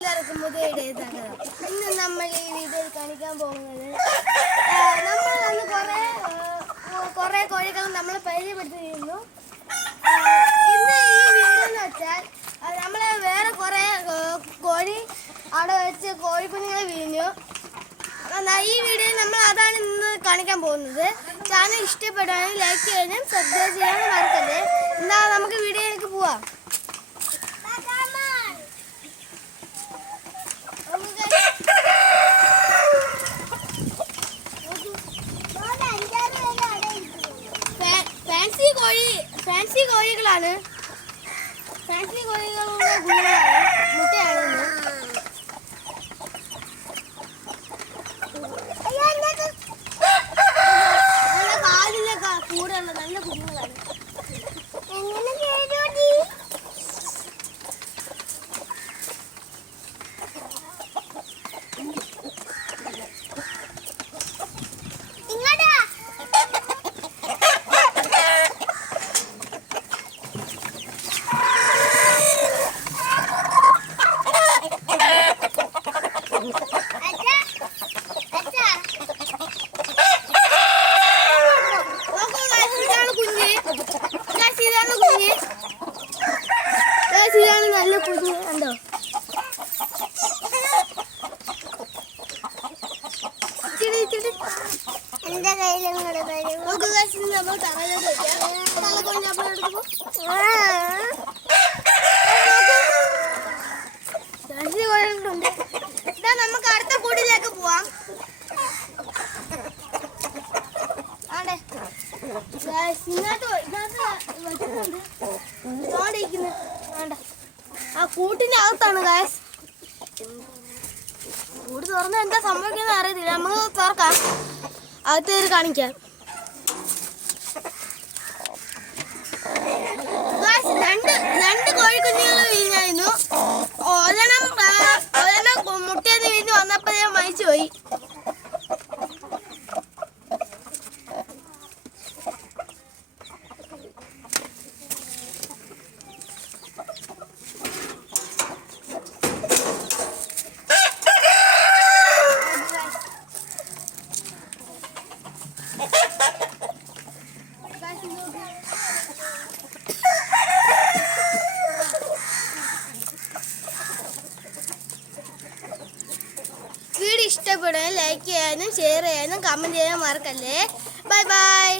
ഇന്ന് നമ്മൾ ഈ വീഡിയോയിൽ കാണിക്കാൻ പോകുന്നത് നമ്മൾ അന്ന് കുറെ കോഴികൾ നമ്മൾ പരിചയപ്പെടുത്തിയിരുന്നു. ഇന്ന് ഈ വീഡിയോ എന്ന് വെച്ചാൽ നമ്മൾ വേറെ കുറെ കോഴി അവിടെ വെച്ച് കോഴിക്കുഞ്ഞുങ്ങളെ വിരിഞ്ഞു. ഈ വീഡിയോയിൽ നമ്മൾ അതാണ് ഇന്ന് കാണിക്കാൻ പോകുന്നത്. ചാനൽ ഇഷ്ടപ്പെടുകയാണെങ്കിൽ ലൈക്ക് ചെയ്യാനും സബ്സ്ക്രൈബ് ചെയ്യാനും മറക്കല്ലേ. എന്നാ നമുക്ക് വീഡിയോയിലേക്ക് പോവാം. ഫാൻസി കോഴികളാണ്. ഫാൻസി കോഴികളുടെ കുഞ്ഞുങ്ങളാണ്, മുട്ടയാണ്. നല്ല കാലിലെ കൂടെയുള്ള നല്ല കുഞ്ഞുങ്ങളാണ്. ഇതാണ് നല്ല കുഞ്ഞ് കണ്ടോ. എന്റെ കയ്യിലും നമ്മൾ തറയിലോട്ട് ഇതാ നമുക്ക് അടുത്ത കൂടിലേക്ക് പോവാം. ആ കൂട്ടിന്റെ അകത്താണ് ഗായ്സ്. കൂട് തുറന്ന എന്താ സംഭവിക്കുന്നത് അറിയത്തില്ല. നമുക്ക് തുറക്കാം, അകത്ത് കയറി കാണിക്കാം. രണ്ട് കോഴിക്കുഞ്ഞുങ്ങൾ വീഞ്ഞായിരുന്നു. ഒരെണ്ണം മുട്ടയെന്ന് വീഞ്ഞ് വന്നപ്പോ ഞാൻ മരിച്ചു പോയി. വീഡിയോ ഇഷ്ടപ്പെടുകയും ലൈക്ക് ചെയ്യാനും ഷെയർ ചെയ്യാനും കമൻറ്റ് ചെയ്യാനും മറക്കല്ലേ. Bye bye.